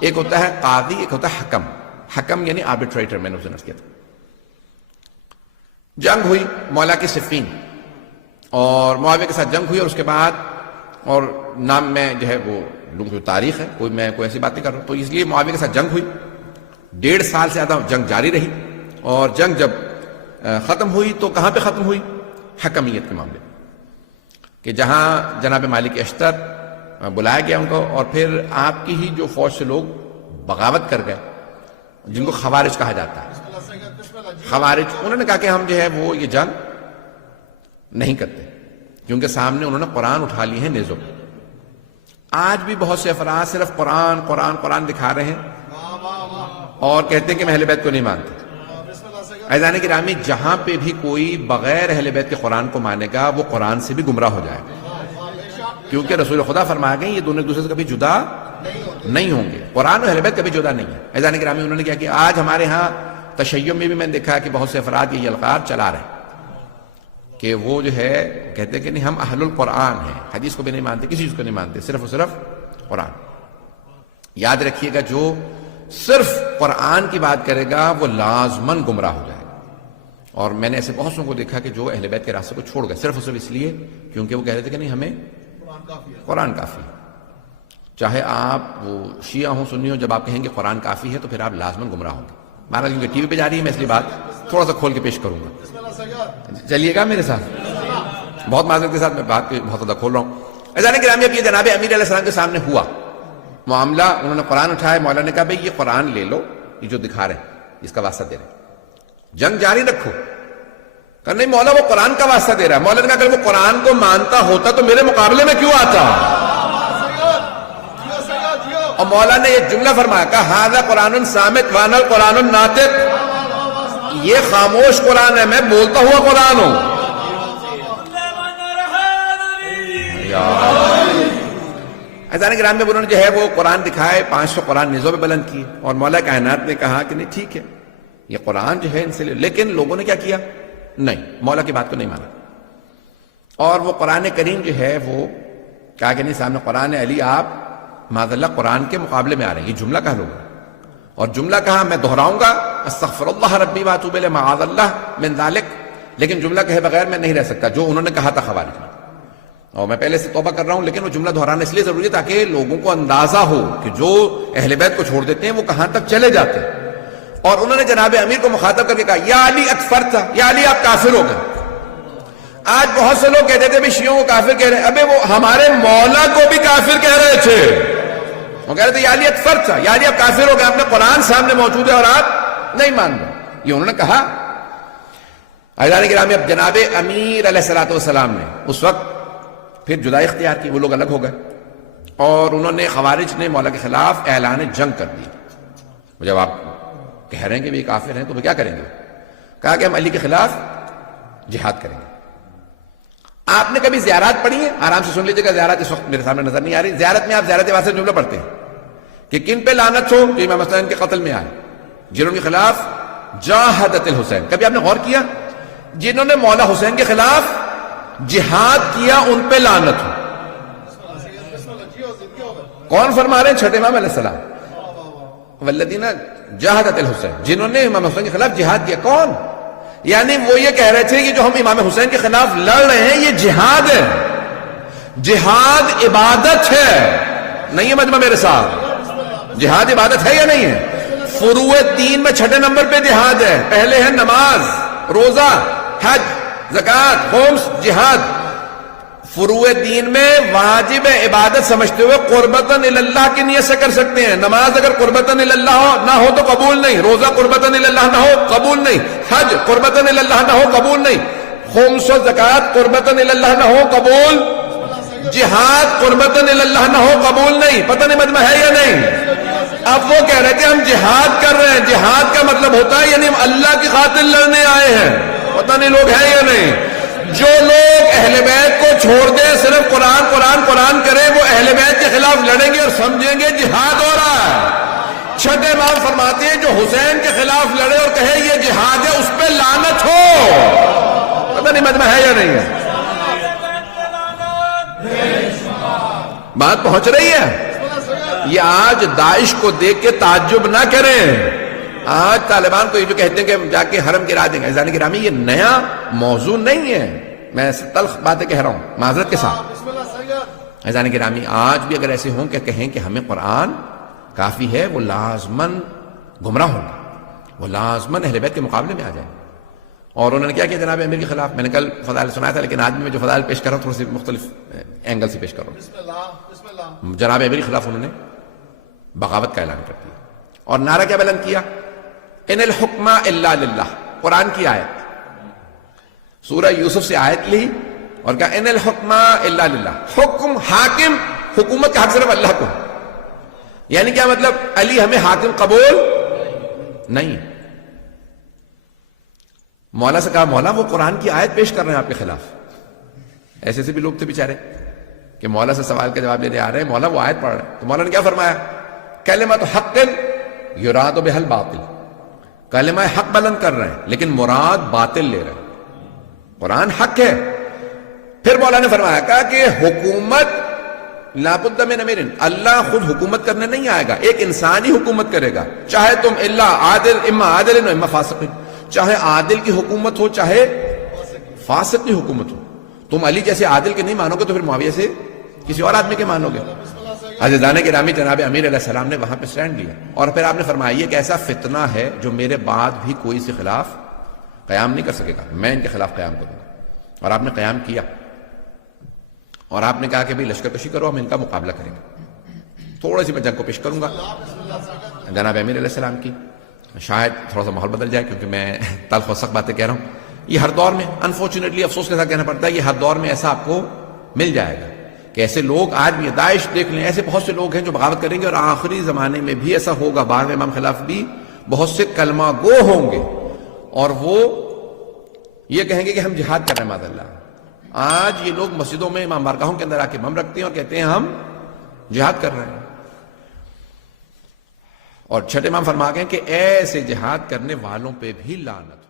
ایک ہوتا ہے قاضی، ایک ہوتا ہے حکم. حکم یعنی آربیٹریٹر. میں نے اسے نصیحت کیا تھا. جنگ ہوئی مولا کی صفین، اور معاویہ کے ساتھ جنگ ہوئی، اور اس کے بعد، اور نام میں جو ہے وہ جو تاریخ ہے، میں کوئی ایسی بات نہیں کر رہا ہوں، تو اس لیے معاویہ کے ساتھ جنگ ہوئی. 1.5 سال سے زیادہ جنگ جاری رہی، اور جنگ جب ختم ہوئی تو کہاں پہ ختم ہوئی؟ حکمیت کے معاملے، کہ جہاں جناب مالک اشتر بلایا گیا ان کو، اور پھر آپ کی ہی جو فوج سے لوگ بغاوت کر گئے، جن کو خوارج کہا جاتا ہے. خوارج انہوں نے کہا کہ ہم جو ہے وہ یہ جنگ نہیں کرتے، کیونکہ سامنے انہوں نے قرآن اٹھا لی ہے نیزوں پہ. آج بھی بہت سے افراد صرف قرآن قرآن قرآن دکھا رہے ہیں اور کہتے ہیں کہ میں اہل بیت کو نہیں مانتے. عزیزان گرامی، جہاں پہ بھی کوئی بغیر اہل بیت کے قرآن کو مانے گا وہ قرآن سے بھی گمراہ ہو جائے گا، کیونکہ رسول خدا فرما گئے یہ دونوں ایک دوسرے سے کبھی جدا نہیں ہوں گے. قرآن اور اہل بیت کبھی جدا نہیں ہے. عزیزان گرامی، انہوں نے کیا کہ آج ہمارے ہاں تشیع میں بھی میں نے دیکھا کہ بہت سے افراد یہ القاب چلا رہے ہیں کہ وہ جو ہے کہتے ہیں کہ نہیں ہم اہل القرآن ہیں، حدیث کو بھی نہیں مانتے، کسی چیز کو نہیں مانتے، صرف اور صرف قرآن. یاد رکھیے گا جو صرف قرآن کی بات کرے گا وہ لازماً گمراہ ہو جائے گا. اور میں نے ایسے بہت سوں کو دیکھا کہ جو اہل بیت کے راستے کو چھوڑ گئے صرف اور صرف اس لیے کیونکہ وہ کہہ رہے تھے کہ نہیں ہمیں قرآن کافی ہے. چاہے آپ وہ شیعہ ہوں سنی ہوں، جب آپ کہیں گے قرآن کافی ہے تو پھر آپ لازماً گمراہ ہوں گے. مہاراج کیونکہ ٹی وی پہ جا رہی ہے میں اس لیے بات تھوڑا سا کھول کے پیش کروں گا. چلیے گا میرے ساتھ، بہت معذرت کے ساتھ میں بات بہت زیادہ کھول رہا ہوں. عزیزان گرامی، اب یہ جناب امیر علیہ السلام کے سامنے ہوا معاملہ. انہوں نے قرآن اٹھایا، مولا نے کہا بھئی یہ قرآن لے لو، یہ جو دکھا رہے ہیں اس کا واسطہ دے رہے ہیں، جنگ جاری رکھو. کہا نہیں مولا وہ قرآن کا واسطہ دے رہا ہے. مولا نے کہا اگر وہ قرآن کو مانتا ہوتا تو میرے مقابلے میں کیوں آتا؟ اور مولا نے یہ جملہ فرمایا، کہا ھذا قرآن صامت وانا القرآن الناطق، یہ خاموش قرآن ہے، میں بولتا ہوا قرآن ہوں. عزیزان گرامی، انہوں نے جو ہے وہ قرآن دکھائے، 500 قرآن نیزوں پہ بلند کیے، اور مولا کائنات نے کہا کہ نہیں ٹھیک ہے یہ قرآن جو ہے ان سے لے. لیکن لوگوں نے کیا کیا؟ نہیں، مولا کی بات کو نہیں مانا، اور وہ قرآن کریم جو ہے وہ کہا کہ نہیں سامنے قرآن علی آپ معاذ اللہ قرآن کے مقابلے میں آ رہے ہیں. یہ جملہ کہا لوگوں، اور جملہ کہا میں دہراؤں گا استغفر اللہ ربی واتوب الیہ معاذ اللہ من ذالک، لیکن جملہ کہے بغیر میں نہیں رہ سکتا جو انہوں نے کہا تھا خوارج میں. اور میں پہلے سے توبہ کر رہا ہوں، لیکن وہ جملہ دہرانا اس لیے ضروری ہے تاکہ لوگوں کو اندازہ ہو کہ جو اہل بیت کو چھوڑ دیتے ہیں وہ کہاں تک چلے جاتے ہیں. اور انہوں نے جناب امیر کو مخاطب کر کے کہا یا علی اکفرت، یا علی آپ کافر ہو گئے. آج بہت سے لوگ کہتے تھے بھی شیعوں کو کافر کہہ رہے ہیں، ابے وہ ہمارے مولا کو بھی کافر کہہ رہے تھے. وہ کہہ رہے تھے یا علی اکفرت، یا علی آپ کافر ہو گئے، آپ نے قرآن سامنے موجود ہے اور آپ نہیں مان رہے. یہ انہوں نے کہا. عزیزان گرامی، اب جناب امیر علیہ السلام نے اس وقت پھر جدائی اختیار کی، وہ لوگ الگ ہو گئے، اور انہوں نے خوارج نے مولا کے خلاف اعلان جنگ کر دی. جب آپ کہہ رہے ہیں کہ وہ کافر ہیں تو وہ کیا کریں گے؟ کہا کہ ہم علی کے خلاف جہاد کریں گے. آپ نے کبھی زیارات پڑھی ہیں؟ آرام سے سن لیجیے گا، زیارات اس وقت میرے سامنے نظر نہیں آ رہی. زیارت میں آپ زیارت واسطے جملہ پڑھتے ہیں کہ کن پہ لعنت ہو؟ جو امام حسین کے قتل میں آئے، جنہوں کے خلاف جاہدت الحسین. کبھی آپ نے غور کیا جنہوں نے مولا حسین کے خلاف جہاد کیا ان پہ لعنت ہو؟ کون فرما رہے ہیں؟ چھٹے امام علیہ السلام. والذین جاہدت الحسین، جنہوں نے امام حسین کے خلاف جہاد کیا. کون؟ یعنی وہ یہ کہہ رہے تھے کہ جو ہم امام حسین کے خلاف لڑ رہے ہیں یہ جہاد ہے. جہاد عبادت ہے، نہیں ہے مجمع میرے ساتھ؟ جہاد عبادت ہے یا نہیں ہے؟ فروع دین میں 6 نمبر پہ جہاد ہے. پہلے ہے نماز، روزہ، حج، زکوٰۃ، خمس، جہاد. فروع دین میں واجب عبادت سمجھتے ہوئے قربتاً اللہ کی نیت سے کر سکتے ہیں. نماز اگر قربتاً اللہ نہ ہو تو قبول نہیں، روزہ قربتاً اللہ نہ ہو قبول نہیں، حج قربتاً اللہ نہ ہو قبول نہیں، خمس و زکوٰۃ قربتاً اللہ نہ ہو قبول، جہاد قربتاً اللہ نہ ہو قبول نہیں. پتہ نہیں مجمع ہے یا نہیں؟ اب وہ کہہ رہے تھے ہم جہاد کر رہے ہیں. جہاد کا مطلب ہوتا ہے یعنی ہم اللہ کی خاطر لڑنے آئے ہیں. پتہ نہیں لوگ ہیں یا نہیں؟ جو لوگ اہل بیت کو چھوڑ دیں، صرف قرآن قرآن قرآن کریں، وہ اہل بیت کے خلاف لڑیں گے اور سمجھیں گے جہاد ہو رہا ہے. چھٹے امام فرماتے ہیں جو حسین کے خلاف لڑے اور کہے یہ جہاد ہے اس پہ لعنت ہو. پتہ نہیں مجمع ہے یا نہیں ہے؟ بات پہنچ رہی ہے؟ یہ آج داعش کو دیکھ کے تعجب نہ کریں. آج طالبان کو یہ جو کہتے ہیں کہ جا کے حرم گرا دیں گے، عزیزان گرامی یہ نیا موضوع نہیں ہے، میں تلخ باتیں کہہ رہا ہوں معذرت کے ساتھ. عزیزان گرامی آج بھی اگر ایسے ہوں کہ کہیں کہ ہمیں قرآن کافی ہے، وہ لازماً گمراہ ہوں گے، وہ لازماً اہل بیت کے مقابلے میں آ جائیں. اور انہوں نے کیا کیا جناب امیر کے خلاف؟ میں نے کل فضائل سنایا تھا، لیکن آج بھی میں جو فضائل پیش کر رہا ہوں تھوڑی سی مختلف اینگل سے پیش کر رہا ہوں. جناب امیر کے خلاف انہوں نے بغاوت کا اعلان کر دیا اور نعرہ کیا بلند کیا؟ ان الحکم الا للہ. قرآن کی آیت، سورہ یوسف سے آیت لی اور کہا ان الحکم الا للہ، حکم حاکم حکومت کا حق صرف اللہ کو. یعنی کیا مطلب؟ علی ہمیں حاکم قبول نہیں. مولا سے کہا مولا وہ قرآن کی آیت پیش کر رہے ہیں آپ کے خلاف. ایسے سے بھی لوگ تھے بیچارے کہ مولا سے سوال کا جواب لینے آ رہے ہیں، مولا وہ آیت پڑھ رہے ہیں. تو مولا نے کیا فرمایا؟ کلمۃ حق یراد بہا الباطل. کلمہ حق بلند کر رہے ہیں لیکن مراد باطل لے رہے ہیں. قرآن حق ہے. پھر مولا نے فرمایا کہا کہ حکومت لابد من امیر، اللہ خود حکومت کرنے نہیں آئے گا، ایک انسان ہی حکومت کرے گا. چاہے تم اللہ عادل، اما عادل و اما فاسق، چاہے عادل کی حکومت ہو چاہے فاسق کی حکومت ہو. تم علی جیسے عادل کے نہیں مانو گے تو پھر معاویہ سے کسی اور آدمی کے مانو گے. عزیزان گرامی جناب امیر علیہ السلام نے وہاں پہ سٹینڈ لیا اور پھر آپ نے فرمایا یہ ایک ایسا فتنہ ہے جو میرے بعد بھی کوئی اس کے خلاف قیام نہیں کر سکے گا، میں ان کے خلاف قیام کروں گا. اور آپ نے قیام کیا اور آپ نے کہا کہ بھئی لشکر کشی کرو، ہم ان کا مقابلہ کریں گے. تھوڑی سی میں جنگ کو پیش کروں گا جناب امیر علیہ السلام کی. شاید تھوڑا سا ماحول بدل جائے کیونکہ میں تلخ و سخت باتیں کہہ رہا ہوں. یہ ہر دور میں انفارچونیٹلی افسوس کے ساتھ کہنا پڑتا ہے، یہ ہر دور میں ایسا آپ کو مل جائے گا کہ ایسے لوگ آج بھی داعش دیکھ لیں، ایسے بہت سے لوگ ہیں جو بغاوت کریں گے اور آخری زمانے میں بھی ایسا ہوگا. بعد میں امام خلاف بھی بہت سے کلمہ گو ہوں گے اور وہ یہ کہیں گے کہ ہم جہاد کر رہے ہیں. معاذ اللہ آج یہ لوگ مسجدوں میں امام بارگاہوں کے اندر آ کے بم رکھتے ہیں اور کہتے ہیں ہم جہاد کر رہے ہیں. اور چھٹے امام فرما گئے کہ ایسے جہاد کرنے والوں پہ بھی لعنت.